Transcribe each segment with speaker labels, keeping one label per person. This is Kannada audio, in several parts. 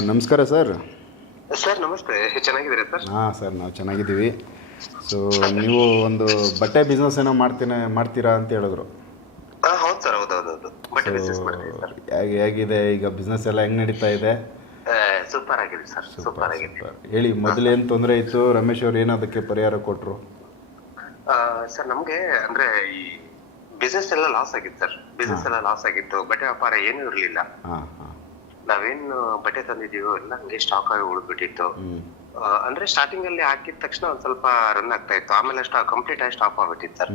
Speaker 1: ನಮಸ್ಕಾರ ಸರ್.
Speaker 2: ಸರ್ ನಮಸ್ತೆ. ಚೆನ್ನಾಗಿದ್ದೀರಾ ಸರ್?
Speaker 1: ಹಾಂ ಸರ್ ನಾವು ಚೆನ್ನಾಗಿದ್ದೀವಿ. ಸೊ ನೀವು ಒಂದು ಬಟ್ಟೆ ಬಿಸ್ನೆಸ್ ಏನೋ ಮಾಡ್ತೀನಿ ಮಾಡ್ತೀರಾ ಅಂತ ಹೇಳಿದ್ರು.
Speaker 2: ಹಾ ಹೌದು ಸರ್ ಹೌದು ಹೌದು ಹೌದು. ಬಟ್ಟೆ ಬಿಸ್ನೆಸ್ ಮಾಡ್ತೀವಿ ಸರ್.
Speaker 1: ಹೇಗೆ ಹೇಗಿದೆ? ಈಗ ಬಿಸ್ನೆಸ್ ಎಲ್ಲ ಹೆಂಗೆ ನಡೀತಾ ಇದೆ?
Speaker 2: ಸೂಪರ್ ಆಗಿದೆ ಸರ್ ಸೂಪರ್ ಆಗಿದೆ.
Speaker 1: ಹೇಳಿ ಮೊದಲೇನು ತೊಂದರೆ ಇತ್ತು? ರಮೇಶ್ ಅವ್ರು ಏನು ಅದಕ್ಕೆ ಪರಿಹಾರ ಕೊಟ್ಟರು
Speaker 2: ಸರ್ ನಮಗೆ ಅಂದ್ರೆ ಈ ಬಿಸ್ನೆಸ್ ಎಲ್ಲ ಲಾಸ್ ಆಗಿತ್ತು ಸರ್. ಬಿಸ್ನೆಸ್ ಎಲ್ಲ ಲಾಸ್ ಆಗಿತ್ತು. ಬಟ್ಟೆ ವ್ಯಾಪಾರ ಏನೂ ಇರಲಿಲ್ಲ. ನಾವೇನು ಬಟ್ಟೆ ತಂದಿದೀವೋ ಎಲ್ಲ ಹಂಗೆ ಸ್ಟಾಕ್ ಆಗಿ ಉಳಿದ್ಬಿಟ್ಟಿತ್ತು. ಅಂದ್ರೆ ಸ್ಟಾರ್ಟಿಂಗ್ ಅಲ್ಲಿ ಹಾಕಿದ ತಕ್ಷಣ ಒಂದ್ ಸ್ವಲ್ಪ ರನ್ ಆಗ್ತಾ ಇತ್ತು. ಆಮೇಲೆ ಸ್ಟಾಕ್ ಕಂಪ್ಲೀಟ್ ಆಗಿ ಸ್ಟಾಪ್ ಆಗ್ಬಿಟ್ಟಿತ್ತು ಸರ್.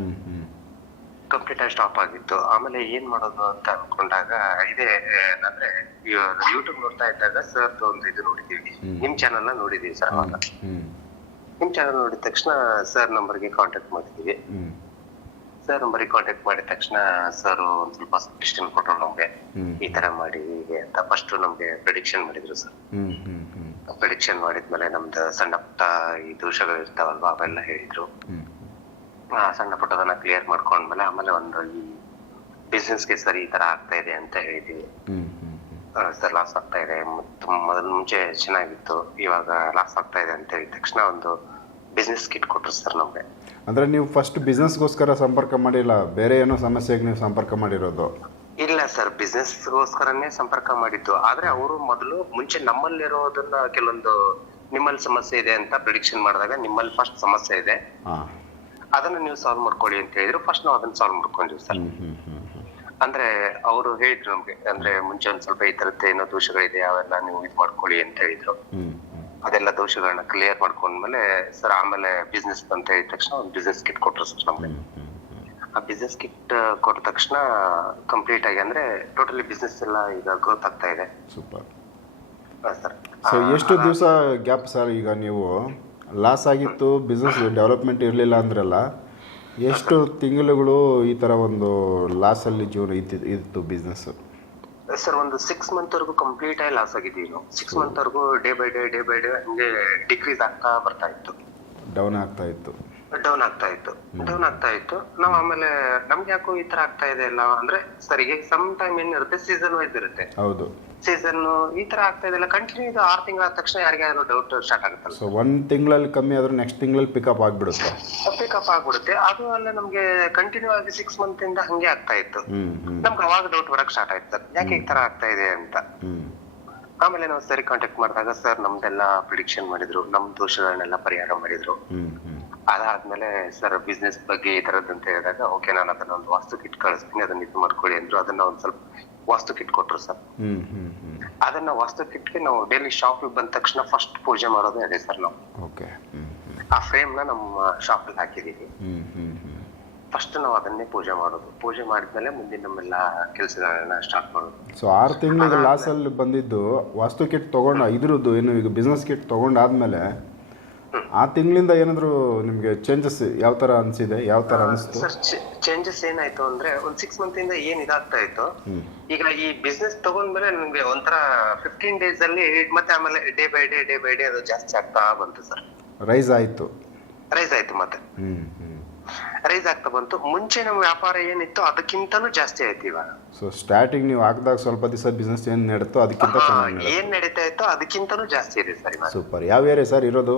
Speaker 2: ಕಂಪ್ಲೀಟ್ ಆಗಿ ಸ್ಟಾಪ್ ಆಗಿತ್ತು. ಆಮೇಲೆ ಏನ್ ಮಾಡೋದು ಅಂತ ಅನ್ಕೊಂಡಾಗ ಇದೇ ಅಂದ್ರೆ ಯೂಟ್ಯೂಬ್ ನೋಡ್ತಾ ಇದ್ದಾಗ ಸರ್ ಒಂದು ಇದು ನೋಡಿದೀವಿ. ನಿಮ್ ಚಾನೆಲ್ನ ನೋಡಿದೀವಿ ಸರ್ ಅವಾಗ ನಿಮ್ ಚಾನೆಲ್ ನೋಡಿದ ತಕ್ಷಣ ಸರ್ ನಂಬರ್ಗೆ ಕಾಂಟ್ಯಾಕ್ಟ್ ಮಾಡಿದೀವಿ. ಸರ್ ನಂಬರ್ಗೆ ಕಾಂಟ್ಯಾಕ್ಟ್ ಮಾಡಿದ ತಕ್ಷಣ ಸರ್ ಒಂದ್ ಸ್ವಲ್ಪ ಸಜೆಷನ್ ಕೊಟ್ರು ನಮ್ಗೆ. ಈ ತರ ಮಾಡಿ ಹೀಗೆ ಅಂತ ಫಸ್ಟ್ ನಮ್ಗೆ ಪ್ರಿಡಿಕ್ಷನ್ ಮಾಡಿದ್ರು ಸರ್.
Speaker 1: ಹ್ಮ್
Speaker 2: ಪ್ರಿಡಿಕ್ಷನ್ ಮಾಡಿದ್ಮೇಲೆ ನಮ್ದು ಸಣ್ಣ ಪುಟ್ಟ ಈ ದೋಷಗಳು ಇರ್ತಾವಲ್ವಾ ಅವೆಲ್ಲ ಹೇಳಿದ್ರು. ಆ, ಸಣ್ಣ ಪುಟ್ಟದನ್ನ ಕ್ಲಿಯರ್ ಮಾಡ್ಕೊಂಡ್ಮೇಲೆ ಆಮೇಲೆ ಒಂದು ಈ ಬಿಸ್ನೆಸ್ಗೆ ಸರ್ ಈ ತರ ಆಗ್ತಾ ಇದೆ ಅಂತ ಹೇಳಿದೀವಿ. ಸರ್ ಲಾಸ್ ಆಗ್ತಾ ಇದೆ. ಮೊದಲು ಮುಂಚೆ ಚೆನ್ನಾಗಿತ್ತು ಇವಾಗ ಲಾಸ್ ಆಗ್ತಾ ಇದೆ ಅಂತ ಹೇಳಿದ ತಕ್ಷಣ ಒಂದು ಬಿಸ್ನೆಸ್ ಕಿಟ್ ಕೊಟ್ಟರು ಸರ್ ನಮಗೆ.
Speaker 1: ಅಂದ್ರೆ ನೀವು ಫಸ್ಟ್ ಬಿಸ್ನೆಸ್ಗೋಸ್ಕರ ಸಂಪರ್ಕ ಮಾಡಿಲ್ಲ ಬೇರೆ ಏನೋ ಸಮಸ್ಯೆಗೆ ನೀವು ಸಂಪರ್ಕ ಮಾಡಿರೋದು?
Speaker 2: ಇಲ್ಲ ಸರ್ ಬಿಸ್ನೆಸ್ಗೋಸ್ಕರನೇ ಸಂಪರ್ಕ ಮಾಡಿದ್ದು. ಆದ್ರೆ ಅವರು ಮೊದಲು ಮುಂಚೆ ನಮ್ಮಲ್ಲಿರೋದನ್ನ ಕೆಲವೊಂದು ನಿಮ್ಮಲ್ಲಿ ಸಮಸ್ಯೆ ಇದೆ ಅಂತ ಪ್ರಿಡಿಕ್ಷನ್ ಮಾಡಿದಾಗ ನಿಮ್ಮಲ್ಲಿ ಫಸ್ಟ್ ಸಮಸ್ಯೆ ಇದೆ.
Speaker 1: ಹಾಂ.
Speaker 2: ಅದನ್ನ ನೀವು ಸಾಲ್ವ್ ಮಾಡ್ಕೊಳ್ಳಿ ಅಂತ ಹೇಳಿದ್ರು. ಫಸ್ಟ್ ನಾವು ಅದನ್ನ ಸಾಲ್ವ್ ಮಾಡ್ಕೊಂಡಿವಿ ಸರ್. ಅಂದ್ರೆ ಅವರು ಹೇಳಿದ್ರು ನಮ್ಗೆ ಅಂದ್ರೆ ಮುಂಚೆ ಒಂದ್ ಸ್ವಲ್ಪ ಈ ತರದ್ದು ಏನೋ ದೋಷಗಳಿದೆ ಅವೆಲ್ಲ ನೀವು ಇದು ಮಾಡ್ಕೊಳ್ಳಿ ಅಂತ ಹೇಳಿದ್ರು. ಅದೆಲ್ಲ ದೋಷಗಳನ್ನ ಕ್ಲಿಯರ್ ಮಾಡ್ಕೊಂಡ್ಮೇಲೆ ಸರ್ ಆಮೇಲೆ ಬಿಸ್ನೆಸ್ ಅಂತ ಹೇಳಿದ ತಕ್ಷಣ ಒಂದು ಬಿಸ್ನೆಸ್ ಕಿಟ್ ಕೊಟ್ಟರು ಸರ್ ನಮ್ಗೆ. ಆ ಬಿಸ್ನೆಸ್ ಕಿಟ್ ಕೊಟ್ಟ ತಕ್ಷಣ ಕಂಪ್ಲೀಟ್ ಆಗಿ ಅಂದ್ರೆ ಟೋಟಲಿ ಬಿಸ್ನೆಸ್ ಎಲ್ಲ ಈಗ ಗ್ರೋತ್ ಆಗ್ತಾ ಇದೆ.
Speaker 1: ಸೂಪರ್
Speaker 2: ಸರ್
Speaker 1: ಸೊ ಎಷ್ಟು ದಿವಸ ಗ್ಯಾಪ್ ಸರ್ ಈಗ ನೀವು? ಲಾಸ್ ಆಗಿತ್ತು ಬಿಸ್ನೆಸ್ ಡೆವಲಪ್ಮೆಂಟ್ ಇರಲಿಲ್ಲ ಅಂದ್ರಲ್ಲ ಎಷ್ಟು ತಿಂಗಳುಗಳು ಈ ಥರ ಒಂದು ಲಾಸಲ್ಲಿ ಜೀವನ ಇತ್ತು ಇತ್ತು ಬಿಸ್ನೆಸ್
Speaker 2: ಸರ್ ಒಂದು ಸಿಕ್ಸ್ ಮಂತ್ ವರೆಗೂ ಕಂಪ್ಲೀಟ್ ಆಗಿ ಲಾಸ್ ಆಗಿದ್ದೀವಿ ನಾವು ಸಿಕ್ಸ್ ಮಂತ್ ವರೆಗೂ day by day day by day ಹಂಗೆ ಡಿಕ್ರೀಸ್ ಆಗ್ತಾ ಬರ್ತಾ ಇತ್ತು.
Speaker 1: ಡೌನ್ ಆಗ್ತಾ ಇತ್ತು.
Speaker 2: ಡೌನ್ ಆಗ್ತಾ ಇತ್ತು. ಡೌನ್ ಆಗ್ತಾ ಇತ್ತು. ನಾವ್ ಆಮೇಲೆ ನಮ್ಗೆ ಯಾಕೋ ಈ ತರ ಆಗ್ತಾ ಇದೆ ಅಲ್ಲ ಅಂದ್ರೆ ಸರಿಗೆ ಸಮ್ ಟೈಮ್ ಏನಿರುತ್ತೆ ಸೀಸನ್ ವೈಸ್ ಇರುತ್ತೆ.
Speaker 1: ಹೌದು.
Speaker 2: ಸೀಸನ್ ಈ ತರ ಆಗ್ತಾ ಇದೆಲ್ಲ ಕಂಟಿನ್ಯೂ ಇದು ಆರ್ ತಿಂಗಳ ತಕ್ಷಣ ಯಾರಿಗಾದ್ರೂ ಡೌಟ್ ಸ್ಟಾರ್ಟ್ ಆಗುತ್ತೆ
Speaker 1: ಸೊ ಒಂದು ತಿಂಗಳಲ್ಲಿ ಕಮ್ಮಿ ಆದ್ರೆ ನೆಕ್ಸ್ಟ್ ತಿಂಗಳಲ್ಲಿ ಪಿಕಪ್ ಆಗ್ಬಿಡುತ್ತೆ.
Speaker 2: ಪಿಕಪ್ ಆಗ್ಬಿಡುತ್ತೆ. ಅದು ಅಲ್ಲ ನಮ್ಗೆ ಕಂಟಿನ್ಯೂ ಆಗಿ ಸಿಕ್ಸ್ ಮಂತ್ ಇಂದ ಹಂಗೆ ಆಗ್ತಾ ಇತ್ತು. ನಮ್ಗೆ ಅವಾಗ ಡೌಟ್ ಬರಕ್ ಸ್ಟಾರ್ಟ್ ಆಯ್ತು ಸರ್ ಯಾಕೆ ಈ ತರ ಆಗ್ತಾ ಇದೆ ಅಂತ. ಆಮೇಲೆ ನಾವು ಸರಿ ಕಾಂಟ್ಯಾಕ್ಟ್ ಮಾಡಿದಾಗ ಸರ್ ನಮ್ದೆಲ್ಲ ಪ್ರಿಡಿಕ್ಷನ್ ಮಾಡಿದ್ರು ನಮ್ ದೋಷಗಳನ್ನೆಲ್ಲ ಪರಿಹಾರ ಮಾಡಿದ್ರು. ಅದಾದ್ಮೇಲೆ ಸರ್ ಬಿಸ್ನೆಸ್ ಬಗ್ಗೆ ಈ ತರದ್ ಅಂತ ಹೇಳಿದಾಗ ಓಕೆ ನಾನು ಅದನ್ನ ಒಂದು ವಾಸ್ತು ಕಿಟ್ ಕಳಿಸ್ತೀನಿ ಅದನ್ನ ಇದು ಮಾಡ್ಕೊಳ್ಳಿ ಅಂದ್ರು. ಅದನ್ನ ಒಂದ್ ಸ್ವಲ್ಪ ವಾಸ್ತು ಕಿಟ್ ಕೊಟ್ರು ಸರ್
Speaker 1: ಹ್ಮ್.
Speaker 2: ಅದನ್ನ ವಾಸ್ತು ಕಿಟ್ಗೆ ನಾವು ಡೈಲಿ ಶಾಪ್ ಬಂದ ತಕ್ಷಣ ಫಸ್ಟ್ ಪೂಜೆ ಮಾಡೋದೇ ಅದೇ ಸರ್ ನಾವು.
Speaker 1: ಓಕೆ
Speaker 2: ಆ ಫ್ರೇಮ್ನ ನಮ್ಮ ಶಾಪ್ ಅಲ್ಲಿ ಹಾಕಿದೀವಿ. ಫಸ್ಟ್ ನಾವು ಅದನ್ನೇ ಪೂಜೆ ಮಾಡೋದು. ಪೂಜೆ ಮಾಡಿದ್ಮೇಲೆ ಮುಂದಿನ ನಮ್ಮೆಲ್ಲ ಕೆಲಸಗಳನ್ನ ಸ್ಟಾರ್ಟ್ ಮಾಡೋದು.
Speaker 1: ಸೊ ಆರು ತಿಂಗಳಿಗೆ ಲಾಸಲ್ಲಿ ಬಂದಿದ್ದು ವಾಸ್ತು ಕಿಟ್ ತಗೊಂಡು ಇದ್ರದ್ದು ಏನು ಈಗ ಬಿಸ್ನೆಸ್ ಕಿಟ್ ತೊಗೊಂಡಾದ್ಮೇಲೆ ಆ ತಿಂಗಳಿಂದ ಏನಾದರೂ ನಿಮಗೆ ಚೇಂಜಸ್ ಯಾವ ಥರ ಅನಿಸಿದೆ? ಯಾವ ಥರ ಅನಿಸ್ತು?
Speaker 2: ಸರ್ ಚೇಂಜಸ್ ಏನಾಯ್ತು ಅಂದ್ರೆ ಒಂದು ಸಿಕ್ಸ್ ಮಂತ್ ಇಂದ ಏನ್ ಇದಾಗ್ತಾ ಇತ್ತು. ಈಗ ಈ ಬಿಸ್ನೆಸ್ ತಗೊಂಡ್ಮೇಲೆ ನಿಮ್ಗೆ ಒಂಥರ ಫಿಫ್ಟೀನ್ ಡೇಸ್ ಅಲ್ಲಿ ಮತ್ತೆ ಆಮೇಲೆ day by day day by day ಅದು ಜಾಸ್ತಿ ಆಗ್ತಾ ಬಂತು ಸರ್.
Speaker 1: ರೈಸ್ ಆಯಿತು.
Speaker 2: ರೈಸ್ ಆಯ್ತು ಮತ್ತೆ. ರೈಸ್ ಆಗ್ತಾ ಬಂತು. ಮುಂಚೆ ನಮ್ಮ ವ್ಯಾಪಾರ ಏನಿತ್ತು ಅದಕ್ಕಿಂತನೂ ಜಾಸ್ತಿ ಆಯ್ತು ಇವಾಗ
Speaker 1: ಸೊ ಸ್ಟಾರ್ಟಿಂಗ್ ನೀವು ಹಾಕಿದಾಗ ಸ್ವಲ್ಪ ದಿವಸ ಬಿಸ್ನೆಸ್ ಏನು ನಡೀತೋ ಅದಕ್ಕಿಂತ
Speaker 2: ಏನ್ ನಡೀತಾ ಇತ್ತು ಅದಕ್ಕಿಂತನೂ ಜಾಸ್ತಿ ಇದೆ ಸರ್
Speaker 1: ಸೂಪರ್ ಯಾವ ಏರಿಯಾ ಸರ್ ಇರೋದು?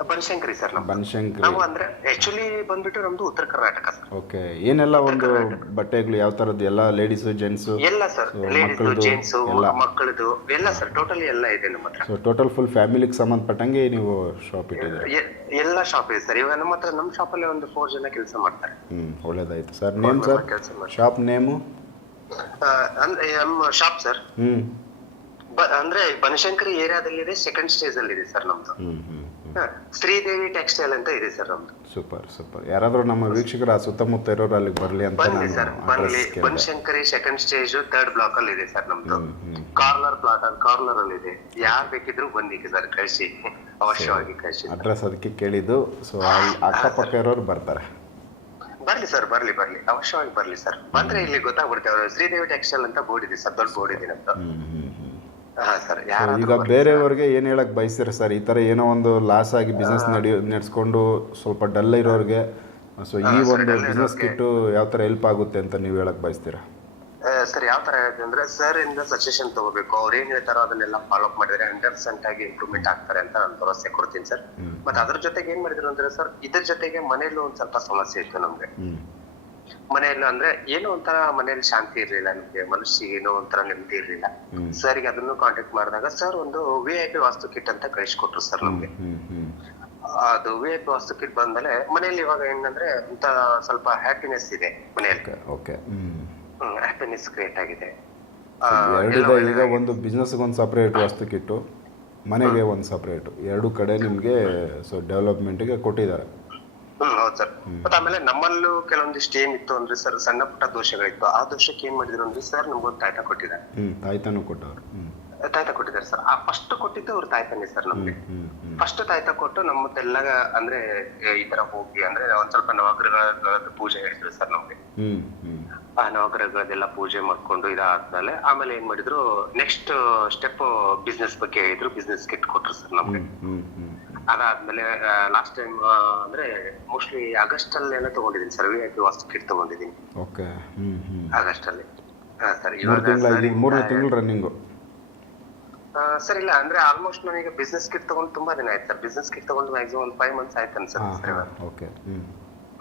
Speaker 2: ಬನಶಂಕರಿ ಸರ್ ನಮ್ಮ
Speaker 1: ಬನಶಂಕರಿ.
Speaker 2: ನಾವು ಅಂದ್ರೆ ಆಕ್ಚುಲಿ ಬಂದ್ಬಿಟ್ಟು ನಮ್ದು ಉತ್ತರ ಕರ್ನಾಟಕ ಸರ್.
Speaker 1: ಓಕೆ ಏನೆಲ್ಲ ಒಂದು ಬಟ್ಟೆಗಳು ಯಾವ ತರದ್ದು ಎಲ್ಲ ಲೇಡೀಸು ಜೆಂಟ್ಸ್
Speaker 2: ಎಲ್ಲ ಸರ್ ಲೇಡೀಸ್
Speaker 1: ಮಕ್ಕಳ್ದು
Speaker 2: ಜೆಂಟ್ಸ್
Speaker 1: ಎಲ್ಲ.
Speaker 2: ಮಕ್ಕಳದು ಎಲ್ಲ ಸರ್ ಟೋಟಲಿ ಎಲ್ಲ ಇದೆ ನಮ್ಮ ಹತ್ರ.
Speaker 1: ಸೊ ಟೋಟಲ್ ಫುಲ್ ಫ್ಯಾಮಿಲಿಗೆ ಸಂಬಂಧಪಟ್ಟಂಗೆ ನೀವು ಶಾಪ್ ಇಟ್ಟಿದ್ದೀರಿ?
Speaker 2: ಎ- ಎಲ್ಲ ಶಾಪ್ ಇದೆ ಸರ್. ಇವಾಗ ನಮ್ಮ ಹತ್ರ ನಮ್ಮ ಶಾಪ್ ಅಲ್ಲಿ ಒಂದು ಫೋರ್ ಜನ ಕೆಲಸ ಮಾಡ್ತಾರೆ.
Speaker 1: ಹ್ಞೂ ಒಳ್ಳೇದಾಯ್ತು ಸರ್. Name sir?
Speaker 2: ಕೆಲಸ
Speaker 1: ಶಾಪ್ ನೇಮು?
Speaker 2: ಅಂದ್ರೆ ನಮ್ಮ ಶಾಪ್ ಸರ್.
Speaker 1: ಹ್ಞೂ
Speaker 2: ಅಂದ್ರೆ ಬನಶಂಕರಿ ಏರಿಯಾದಲ್ಲಿ ಇದೆ ಸೆಕೆಂಡ್ ಸ್ಟೇಜ್ ಅಲ್ಲಿ ಇದೆ ಸರ್ ನಮ್ದು.
Speaker 1: ಹ್ಞೂ ಹ್ಞೂ
Speaker 2: ಶ್ರೀದೇವಿ ಟೆಕ್ಸ್ಟೈಲ್ ಅಂತ ಇದೆ ಸರ್ ನಮ್ದು.
Speaker 1: Super super. ಯಾರಾದರೂ ನಮ್ಮ ವೀಕ್ಷಕರ ಸುತ್ತಮುತ್ತ ಇರೋರು ಅಲ್ಲಿಗೆ ಬರಲಿ ಅಂತ
Speaker 2: ಬನ್ನಿ
Speaker 1: ನಾನು
Speaker 2: ಸರ್ ಬನ್ನಿ
Speaker 1: ಕೇಳಿದೆ.
Speaker 2: Banashankari second stage third block ಅಲ್ಲಿ ಇದೆ ಸರ್ ನಮ್ದು. ಕಾರ್ನರ್ ಪ್ಲಾಟ್ ಕಾರ್ನರ್ ಅಲ್ಲಿ ಇದೆ. ಯಾರು ಬೇಕಿದ್ರು ಬನ್ನಿ ಸರ್ ಕಳಿಸಿ. ಅವಶ್ಯವಾಗಿ ಕಳಿಸಿ.
Speaker 1: ಅಡ್ರೆಸ್ ಅದಕ್ಕೆ ಕೇಳಿದ್ದು. ಸೊ ಅಲ್ಲಿ ಅಕ್ಕಪಕ್ಕ ಇರೋರು ಬರ್ತಾರೆ.
Speaker 2: ಬರ್ಲಿ ಸರ್ ಬರ್ಲಿ ಬರ್ಲಿ. ಅವಶ್ಯವಾಗಿ ಬರ್ಲಿ ಸರ್. ಬಂದ್ರೆ ಇಲ್ಲಿ ಗೊತ್ತಾಗ್ಬಿಡುತ್ತೆ ಅವರು ಶ್ರೀದೇವಿ ಟೆಕ್ಸ್ಟೈಲ್ ಅಂತ ಬೋರ್ಡ್ ಇದೆ ಸರ್ ದೊಡ್ಡ ಬೋರ್ಡ್ ಇದೆ ನಮ್ದು.
Speaker 1: ಈಗ ಬೇರೆಯವ್ರಿಗೆ ಏನು ಹೇಳಕ್ ಬಯಸ್ತೀರ ಸರ್? ಈ ತರ ಏನೋ ಒಂದು ಲಾಸ್ ಆಗಿ ಬಿಸ್ನೆಸ್ ನಡಿ ನಡೆಸ್ಕೊಂಡು ಸ್ವಲ್ಪ ಡಲ್ ಇರೋರಿಗೆ ಸೊ ಈ ಒಂದು ಬಿಸ್ನೆಸ್ ಕಿಟ್ಟು ಯಾವ ತರ ಹೆಲ್ಪ್ ಆಗುತ್ತೆ ಅಂತ ನೀವು ಹೇಳಕ್ ಬಯಸ್ತೀರಾ?
Speaker 2: ಸರ್ ಯಾವ ತರ ಹೇಳ್ತೀನಿ ಅಂದ್ರೆ ಸರ್ ಇಂದ ಸಜೆಷನ್ ತಗೋಬೇಕು. ಅವ್ರು ಏನ್ ಹೇಳ್ತಾರೋ ಅದನ್ನೆಲ್ಲ ಫಾಲೋ ಅಪ್ ಮಾಡಿದ್ರೆ ಹಂಡ್ರೆಡ್ ಪರ್ಸೆಂಟ್ ಆಗಿ ಇಂಪ್ರೂವ್ಮೆಂಟ್ ಆಗ್ತಾರೆ ಅಂತ ನಾನು ಭರವಸೆ ಕೊಡ್ತೀನಿ ಸರ್. ಮತ್ತೆ ಅದ್ರ ಜೊತೆಗೆ ಏನ್ ಮಾಡಿದ್ರು ಅಂದ್ರೆ ಸರ್ ಇದ್ರ ಜೊತೆಗೆ ಮನೇಲಿ ಒಂದ್ ಸ್ವಲ್ಪ ಸಮಸ್ಯೆ ಇತ್ತು ನಮ್ಗೆ. ಮನೆಯಲ್ಲಿ ಅಂದ್ರೆ ಏನೋ ಒಂಥರ ಮನೇಲಿ ಶಾಂತಿ ಇರ್ಲಿಲ್ಲ ನಮ್ಗೆ ಮನಸ್ಸಿಗೆ ಏನೋ ಒಂಥರ ನೆಮ್ಮದಿ ಇರ್ಲಿಲ್ಲ. ಸರ್ಗೆ ಅದನ್ನು ಕಾಂಟ್ಯಾಕ್ಟ್ ಮಾಡಿದಾಗ ಸರ್ ಒಂದು V I P vastu kit ಅಂತ ಕಳಿಸ್ಕೊಟ್ರು ಸರ್ ನಮ್ಗೆ. ಅದು V I P vastu kit ಬಂದ್ಮೇಲೆ ಮನೆಯಲ್ಲಿ ಇವಾಗ ಏನಂದ್ರೆ ಅಂತ ಸ್ವಲ್ಪ ಹ್ಯಾಪಿನೆಸ್ ಇದೆ ಮನೆಯಲ್ಲಿ. ಹ್ಯಾಪಿನೆಸ್ ಕ್ರಿಯೇಟ್ ಆಗಿದೆ.
Speaker 1: ಈಗ ಒಂದು ಬಿಸ್ನೆಸ್ಗೆ ಒಂದು ಸಪ್ರೇಟ್ ವಾಸ್ತು ಕಿಟ್ಟು ಮನೆಗೆ ಒಂದು ಸೆಪರೇಟ್ ಎರಡು ಕಡೆ ನಿಮಗೆ ಸೊ ಡೆವಲಪ್ಮೆಂಟಿಗೆ ಕೊಟ್ಟಿದ್ದಾರೆ.
Speaker 2: ಹೌದು ಸರ್ ಮತ್ತೆ ಆಮೇಲೆ ನಮ್ಮಲ್ಲೂ ಕೆಲವೊಂದಿಷ್ಟು ಏನಿತ್ತು ಅಂದ್ರೆ ಸರ್ ಸಣ್ಣ ಪುಟ್ಟ ದೋಷಗಳಿತ್ತು. ಆ ದೋಷಕ್ಕೆ ಏನ್ ಮಾಡಿದ್ರು ಅಂದ್ರೆ ಸರ್ ನಮ್ಗೊಂದು ತಾಯ್ತ ಕೊಟ್ಟಿದ್ದಾರೆ.
Speaker 1: ತಾಯ್ತಾನು ಕೊಟ್ಟವ್ರು.
Speaker 2: ತಾಯ್ತ ಕೊಟ್ಟಿದ್ದಾರೆ ಸರ್. ಆ ಫಸ್ಟ್ ಕೊಟ್ಟಿದ್ದು ಅವ್ರ ತಾಯ್ತಾನೆ ಸರ್ ನಮ್ಗೆ. ಫಸ್ಟ್ ತಾಯ್ತ ಕೊಟ್ಟು ನಮ್ಮದೆಲ್ಲ ಅಂದ್ರೆ ಈ ತರ ಹೋಗಿ ಅಂದ್ರೆ ಒಂದ್ ಸ್ವಲ್ಪ ನವಗ್ರಹಗಳ ಪೂಜೆ ಹೇಳಿದ್ರು ಸರ್ ನಮ್ಗೆ. ಆ ನವಗ್ರಹಗಳದೆಲ್ಲ ಪೂಜೆ ಮಾಡ್ಕೊಂಡು ಇದಾದ್ಮೇಲೆ ಆಮೇಲೆ ಏನ್ ಮಾಡಿದ್ರು ನೆಕ್ಸ್ಟ್ ಸ್ಟೆಪ್ ಬಿಸ್ನೆಸ್ ಬಗ್ಗೆ ಹೇಳಿದ್ರು ಬಿಸ್ನೆಸ್ ಕಿಟ್ ಕೊಟ್ರು ಸರ್ ನಮ್ಗೆ. ಅದಾದ್ಮೇಲೆ ಲಾಸ್ಟ್ ಟೈಮ್ ಅಂದ್ರೆ ಮೋಸ್ಟ್ಲಿ ಆಗಸ್ಟ್ ಅಲ್ಲಿ ಏನೋ ತಗೊಂಡಿದ್ದೀನಿ sir V I P vastu kit ತಗೊಂಡಿದ್ದೀನಿ.
Speaker 1: ಓಕೆ
Speaker 2: ಆಗಸ್ಟ್ ಅಲ್ಲಿ ಸರ್
Speaker 1: ಮೂರು ತಿಂಗಳ ರನ್ನಿಂಗು
Speaker 2: ಸರ್ ಇಲ್ಲ ಅಂದ್ರೆ ಆಲ್ಮೋಸ್ಟ್ ನಾನೀಗ ಬಿಸ್ನೆಸ್ ಕಿಟ್ ತಗೊಂಡು ತುಂಬಾ ದಿನ ಆಯ್ತು ಸರ್ ಬಿಸ್ನೆಸ್ ಕಿಟ್ ತಗೊಂಡು ಮ್ಯಾಕ್ಸಿಮಮ್ ಒಂದು ಫೈವ್ ಮಂತ್ಸ್ ಆಯ್ತು
Speaker 1: ಹಾಂ
Speaker 2: ಅನ್ಸುತ್ತೆ
Speaker 1: ಹಾಂ ಓಕೆ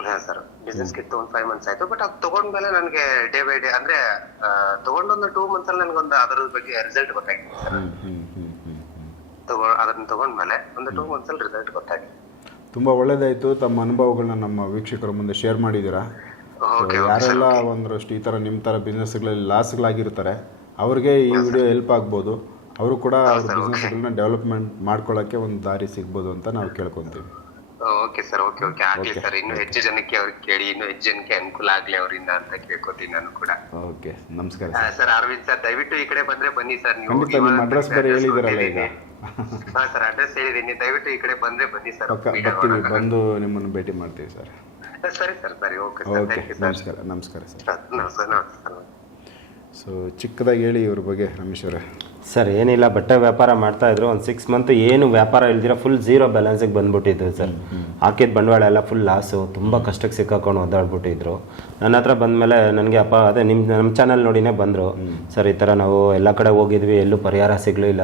Speaker 2: ಹಾ ಸರ್ ಬಿಸ್ನೆಸ್ ಕಿಟ್ ತಗೊಂಡ್ ಫೈವ್ ಮಂತ್ಸ್ ಆಯ್ತು ಬಟ್ ಅದು ತಗೊಂಡ್ಮೇಲೆ ನನಗೆ ಡೇ ಬೈ ಡೇ ಅಂದ್ರೆ ತಗೊಂಡ್ ತಗೊಂಡೊಂದು ಟೂ ಮಂತ್ಸ್ ಅಲ್ಲಿ ನನಗೊಂದು ಅದರ ಬಗ್ಗೆ ರಿಸಲ್ಟ್ ಗೊತ್ತಾಯ್ತು ಸರ್
Speaker 1: ಹ್ಞೂ ಹ್ಞೂ ಹ್ಞೂ ಹ್ಞೂ ಹ್ಞೂ
Speaker 2: ತಗೊ ಅದನ್ನ ತಗೊಂಡ್ಮೇಲೆ ಒಂದು ಟೂ ಮಂತ್ಸ್ ಅಲ್ಲಿ ರಿಸಲ್ಟ್ ಗೊತ್ತಾಗಿತ್ತು
Speaker 1: ತುಂಬ ಒಳ್ಳೆಯದಾಯಿತು ತಮ್ಮ ಅನುಭವಗಳನ್ನ ನಮ್ಮ ವೀಕ್ಷಕರ ಮುಂದೆ ಶೇರ್ ಮಾಡಿದ್ದೀರಾ? ಯಾರೆಲ್ಲ ಒಂದಷ್ಟು ಈ ಥರ ನಿಮ್ಮ ಥರ ಬಿಸ್ನೆಸ್ಗಳಲ್ಲಿ ಲಾಸ್ಗಳಾಗಿರ್ತಾರೆ ಅವ್ರಿಗೆ ಈ ವಿಡಿಯೋ ಹೆಲ್ಪ್ ಆಗ್ಬೋದು. ಅವರು ಕೂಡ ಅವ್ರ ಬಿಸ್ನೆಸ್ಗಳನ್ನ ಡೆವಲಪ್ಮೆಂಟ್ ಮಾಡ್ಕೊಳ್ಳೋಕ್ಕೆ ಒಂದು ದಾರಿ ಸಿಗ್ಬೋದು ಅಂತ ನಾವು ಕೇಳ್ಕೊತೀವಿ.
Speaker 2: ಓಕೆ ಸರ್ ಓಕೆ ಓಕೆ ಆಗ್ಲಿ ಸರ್ ಇನ್ನು ಹೆಚ್ಚು ಜನಕ್ಕೆ ಅವ್ರಿಗೆ ಕೇಳಿ ಇನ್ನು ಹೆಚ್ಚು ಜನಕ್ಕೆ ಅನುಕೂಲ ಆಗಲಿ ಅವರಿಂದ ಅಂತ ಕೇಳ್ಕೊತೀನಿ ನಾನು ಕೂಡ.
Speaker 1: ಓಕೆ ನಮಸ್ಕಾರ
Speaker 2: ಸರ್ ಅರವಿಂದ್ ಸರ್ ದಯವಿಟ್ಟು ಈ ಕಡೆ ಬಂದ್ರೆ ಬನ್ನಿ ಸರ್ ನೀವು
Speaker 1: ನಿಮ್ಮ ಅಡ್ರೆಸ್ ಬೇರೆ ಹೇಳಿದಿರಲ್ಲ ಈಗ.
Speaker 2: ಹಾ ಸರ್ ಅಡ್ರೆಸ್ ಹೇಳಿದೀನಿ ದಯವಿಟ್ಟು ಈ ಕಡೆ ಬಂದ್ರೆ ಬನ್ನಿ ಸರ್.
Speaker 1: ಪಕ್ಕ ಬರ್ತೀವಿ. ಬಂದು ನಿಮ್ಮನ್ನು ಭೇಟಿ ಮಾಡ್ತೀವಿ ಸರ್.
Speaker 2: ಸರಿ ಸರ್ ಸರಿ. Okay sir.
Speaker 1: Okay
Speaker 2: thank you sir.
Speaker 1: ನಮಸ್ಕಾರ ನಮಸ್ಕಾರ ಸರ್.
Speaker 2: ನಮಸ್ಕಾರ ನಮಸ್ಕಾರ
Speaker 1: ಸೊ ಚಿಕ್ಕದಾಗಿ ಹೇಳಿ ಇವ್ರ ಬಗ್ಗೆ ರಮೇಶ್ ಅವರೇ.
Speaker 3: ಸರ್ ಏನಿಲ್ಲ. ಬಟ್ಟೆ ವ್ಯಾಪಾರ ಮಾಡ್ತಾ ಇದ್ರು. ಒಂದು ಸಿಕ್ಸ್ ಮಂತ್ ಏನು ವ್ಯಾಪಾರ ಇಲ್ದಿರ ಫುಲ್ ಝೀರೋ ಬ್ಯಾಲೆನ್ಸಿಗೆ ಬಂದ್ಬಿಟ್ಟಿದ್ರು ಸರ್. ಹಾಕಿದ ಬಂಡವಾಳ ಎಲ್ಲ ಫುಲ್ ಲಾಸು ತುಂಬ ಕಷ್ಟಕ್ಕೆ ಸಿಕ್ಕಾಕೊಂಡು ಒದ್ದಾಡ್ಬಿಟ್ಟಿದ್ರು. ನನ್ನ ಹತ್ರ ಬಂದಮೇಲೆ ನನಗೆ ಅಪ್ಪ ಅದೇ ನಿಮ್ಮ ನಮ್ಮ ಚಾನಲ್ ನೋಡಿನೇ ಬಂದರು. ಸರ್ ಈ ಥರ ನಾವು ಎಲ್ಲ ಕಡೆ ಹೋಗಿದ್ವಿ. ಎಲ್ಲೂ ಪರಿಹಾರ ಸಿಗಲಿಲ್ಲ.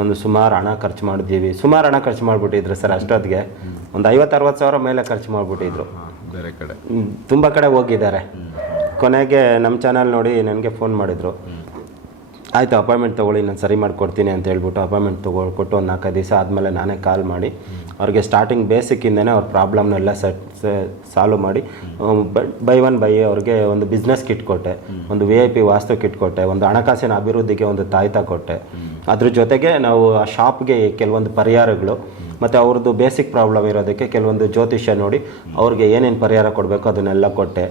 Speaker 3: ಒಂದು ಸುಮಾರು ಹಣ ಖರ್ಚು ಮಾಡಿದ್ದೀವಿ. ಸುಮಾರು ಹಣ ಖರ್ಚು ಮಾಡಿಬಿಟ್ಟಿದ್ರು ಸರ್ ಅಷ್ಟೊತ್ತಿಗೆ. ಒಂದು ಐವತ್ತು ಅರವತ್ತು ಸಾವಿರ ಮೇಲೆ ಖರ್ಚು ಮಾಡಿಬಿಟ್ಟಿದ್ರು.
Speaker 1: ಬೇರೆ ಕಡೆ.
Speaker 3: ತುಂಬ ಕಡೆ ಹೋಗಿದ್ದಾರೆ. ಕೊನೆಗೆ ನಮ್ಮ ಚಾನಲ್ ನೋಡಿ ನನಗೆ ಫೋನ್ ಮಾಡಿದರು. ಆಯಿತು ಅಪಾಯಿಂಟ್ಮೆಂಟ್ ತೊಗೊಳ್ಳಿ ನಾನು ಸರಿ ಮಾಡಿಕೊಡ್ತೀನಿ ಅಂತ ಹೇಳ್ಬಿಟ್ಟು ಅಪಾಯಿಂಟ್ಮೆಂಟ್ ತೊಗೊಳ್ ಕೊಟ್ಟು ಒಂದು ನಾಲ್ಕೈದು ದಿವಸ ಆದಮೇಲೆ ನಾನೇ ಕಾಲ್ ಮಾಡಿ. ಅವ್ರಿಗೆ ಸ್ಟಾರ್ಟಿಂಗ್ ಬೇಸಿಕ್ಕಿಂದನೇ ಅವ್ರ ಪ್ರಾಬ್ಲಮ್ನೆಲ್ಲ ಸೆಟ್ ಸಾಲ್ವ್ ಮಾಡಿ. ಬೈ ಒನ್ ಬೈ ಅವ್ರಿಗೆ ಒಂದು ಬಿಸ್ನೆಸ್ ಕಿಟ್ ಕೊಟ್ಟೆ. ಒಂದು V I P vastu kit ಕೊಟ್ಟೆ. ಒಂದು ಹಣಕಾಸಿನ ಅಭಿವೃದ್ಧಿಗೆ ಒಂದು ತಾಯ್ತ ಕೊಟ್ಟೆ. ಅದ್ರ ಜೊತೆಗೆ ನಾವು ಆ ಶಾಪ್ಗೆ ಕೆಲವೊಂದು ಪರಿಹಾರಗಳು ಮತ್ತು ಅವ್ರದ್ದು ಬೇಸಿಕ್ ಪ್ರಾಬ್ಲಮ್ ಇರೋದಕ್ಕೆ ಕೆಲವೊಂದು ಜ್ಯೋತಿಷ್ಯ ನೋಡಿ ಅವ್ರಿಗೆ ಏನೇನು ಪರಿಹಾರ ಕೊಡಬೇಕು ಅದನ್ನೆಲ್ಲ ಕೊಟ್ಟೆ.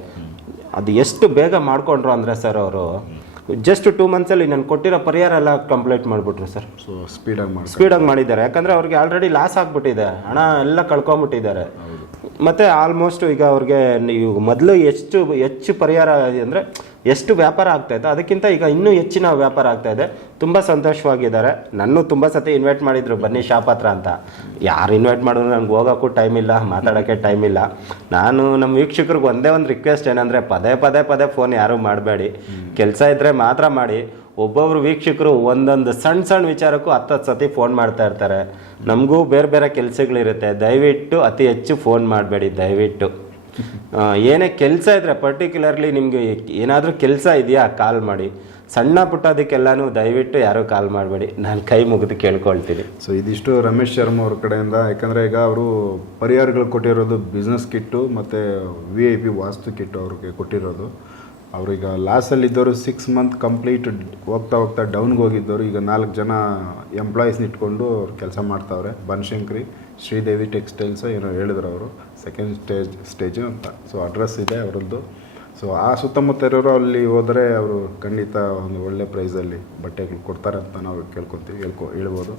Speaker 3: ಅದು ಎಷ್ಟು ಬೇಗ ಮಾಡಿಕೊಂಡ್ರು ಅಂದರೆ ಸರ್ ಅವರು ಜಸ್ಟ್ ಟೂ ಮಂತ್ಸಲ್ಲಿ ನಾನು ಕೊಟ್ಟಿರೋ ಪರಿಹಾರ ಎಲ್ಲ ಕಂಪ್ಲೀಟ್ ಮಾಡಿಬಿಟ್ರು ಸರ್.
Speaker 1: ಸೊ ಸ್ಪೀಡಾಗಿ ಮಾಡಿ
Speaker 3: ಸ್ಪೀಡಾಗಿ ಮಾಡಿದ್ದಾರೆ. ಯಾಕಂದರೆ ಅವ್ರಿಗೆ ಆಲ್ರೆಡಿ ಲಾಸ್ ಆಗಿಬಿಟ್ಟಿದೆ. ಹಣ ಎಲ್ಲ ಕಳ್ಕೊಂಬಿಟ್ಟಿದ್ದಾರೆ ಮತ್ತು ಆಲ್ಮೋಸ್ಟ್ ಈಗ ಅವ್ರಿಗೆ ನೀವು ಮೊದಲು ಎಷ್ಟು ಹೆಚ್ಚು ಪರಿಹಾರ ಅಂದರೆ ಎಷ್ಟು ವ್ಯಾಪಾರ ಆಗ್ತಾ ಇತ್ತು ಅದಕ್ಕಿಂತ ಈಗ ಇನ್ನೂ ಹೆಚ್ಚಿನ ವ್ಯಾಪಾರ ಆಗ್ತಾ ಇದೆ. ತುಂಬ ಸಂತೋಷವಾಗಿದ್ದಾರೆ. ನನ್ನೂ ತುಂಬ ಸತಿ ಇನ್ವೈಟ್ ಮಾಡಿದ್ರು, ಬನ್ನಿ ಶಾಪ್ ಹತ್ರ ಅಂತ. ಯಾರು ಇನ್ವೈಟ್ ಮಾಡಿದ್ರು ನಂಗೆ ಹೋಗೋಕ್ಕೂ ಟೈಮ್ ಇಲ್ಲ, ಮಾತಾಡೋಕ್ಕೆ ಟೈಮ್ ಇಲ್ಲ. ನಾನು ನಮ್ಮ ವೀಕ್ಷಕರಿಗೆ ಒಂದೇ ಒಂದು ರಿಕ್ವೆಸ್ಟ್ ಏನಂದರೆ, ಪದೇ ಪದೇ ಪದೇ ಫೋನ್ ಯಾರೂ ಮಾಡಬೇಡಿ. ಕೆಲಸ ಇದ್ದರೆ ಮಾತ್ರ ಮಾಡಿ. ಒಬ್ಬೊಬ್ರು ವೀಕ್ಷಕರು ಒಂದೊಂದು ಸಣ್ಣ ಸಣ್ಣ ವಿಚಾರಕ್ಕೂ ಹತ್ತತ್ತು ಸತಿ ಫೋನ್ ಮಾಡ್ತಾ ಇರ್ತಾರೆ. ನಮಗೂ ಬೇರೆ ಬೇರೆ ಕೆಲಸಗಳಿರುತ್ತೆ. ದಯವಿಟ್ಟು ಅತಿ ಹೆಚ್ಚು ಫೋನ್ ಮಾಡಬೇಡಿ, ದಯವಿಟ್ಟು. ಏನೇ ಕೆಲಸ ಇದ್ದರೆ ಪರ್ಟಿಕ್ಯುಲರ್ಲಿ ನಿಮಗೆ ಏನಾದರೂ ಕೆಲಸ ಇದೆಯಾ ಕಾಲ್ ಮಾಡಿ. ಸಣ್ಣ ಪುಟ್ಟದಕ್ಕೆಲ್ಲನೂ ದಯವಿಟ್ಟು ಯಾರೂ ಕಾಲ್ ಮಾಡಬೇಡಿ. ನಾನು ಕೈ ಮುಗಿದು ಕೇಳ್ಕೊಳ್ತೀನಿ.
Speaker 1: ಸೊ ಇದಿಷ್ಟು ರಮೇಶ್ ಶರ್ಮಾ ಅವ್ರ ಕಡೆಯಿಂದ. ಯಾಕಂದರೆ ಈಗ ಅವರು ಪರಿಹಾರಗಳು ಕೊಟ್ಟಿರೋದು ಬಿಸ್ನೆಸ್ ಕಿಟ್ಟು ಮತ್ತು V I P vastu kit ಅವ್ರಿಗೆ ಕೊಟ್ಟಿರೋದು. ಅವ್ರೀಗ ಲಾಸಲ್ಲಿದ್ದವರು ಸಿಕ್ಸ್ ಮಂತ್ ಕಂಪ್ಲೀಟ್ ಹೋಗ್ತಾ ಹೋಗ್ತಾ ಡೌನ್ಗೆ ಹೋಗಿದ್ದವರು. ಈಗ ನಾಲ್ಕು ಜನ ಎಂಪ್ಲಾಯೀಸ್ನ ಇಟ್ಕೊಂಡು ಅವ್ರು ಕೆಲಸ ಮಾಡ್ತಾವ್ರೆ. ಬನಶಂಕರಿ, ಶ್ರೀದೇವಿ ಟೆಕ್ಸ್ಟೈಲ್ಸ್ ಏನೋ ಹೇಳಿದ್ರು ಅವರು. ಸೆಕೆಂಡ್ ಸ್ಟೇಜ್ ಸ್ಟೇಜು ಅಂತ. ಸೊ ಅಡ್ರೆಸ್ ಇದೆ ಅವರದ್ದು. ಸೊ ಆ ಸುತ್ತಮುತ್ತ ಇರೋರು ಅಲ್ಲಿ ಹೋದರೆ ಅವರು ಖಂಡಿತ ಒಂದು ಒಳ್ಳೆ ಪ್ರೈಸಲ್ಲಿ ಬಟ್ಟೆಗಳು ಕೊಡ್ತಾರೆ ಅಂತ ನಾವು ಕೇಳ್ಕೊತೀವಿ, ಹೇಳ್ಕೊ, ಹೇಳ್ಬೋದು.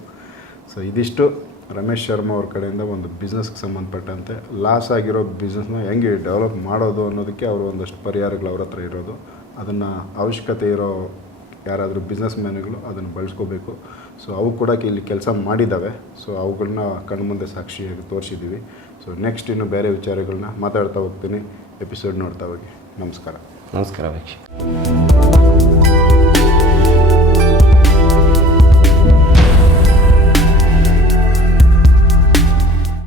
Speaker 1: ಸೊ ಇದಿಷ್ಟು. ರಮೇಶ್ ಶರ್ಮಾ ಅವ್ರ ಕಡೆಯಿಂದ ಒಂದು ಬಿಸ್ನೆಸ್ಗೆ ಸಂಬಂಧಪಟ್ಟಂತೆ ಲಾಸ್ ಆಗಿರೋ ಬಿಸ್ನೆಸ್ನ ಹೆಂಗೆ ಡೆವಲಪ್ ಮಾಡೋದು ಅನ್ನೋದಕ್ಕೆ ಅವರು ಒಂದಷ್ಟು ಪರಿಹಾರಗಳು ಅವ್ರ ಹತ್ರ ಇರೋದು. ಅದನ್ನು ಅವಶ್ಯಕತೆ ಇರೋ ಯಾರಾದರೂ ಬಿಸ್ನೆಸ್ ಮ್ಯಾನ್ಗಳು ಅದನ್ನು ಬಳಸ್ಕೋಬೇಕು. ಸೊ ಅವು ಕೂಡ ಇಲ್ಲಿ ಕೆಲಸ ಮಾಡಿದ್ದಾವೆ ಸೊ ಅವುಗಳನ್ನ ಕಣ್ಮುಂದೆ ಸಾಕ್ಷಿಯಾಗಿ ತೋರಿಸಿದ್ದೀವಿ ಸೊ ನೆಕ್ಸ್ಟ್ ಇನ್ನು ಬೇರೆ ವಿಚಾರಗಳನ್ನ ಮಾತಾಡ್ತಾ ಹೋಗ್ತೀನಿ. ಎಪಿಸೋಡ್ ನೋಡ್ತಾ ಹೋಗಿ. ನಮಸ್ಕಾರ.
Speaker 3: ನಮಸ್ಕಾರ ವೀಕ್ಷಕ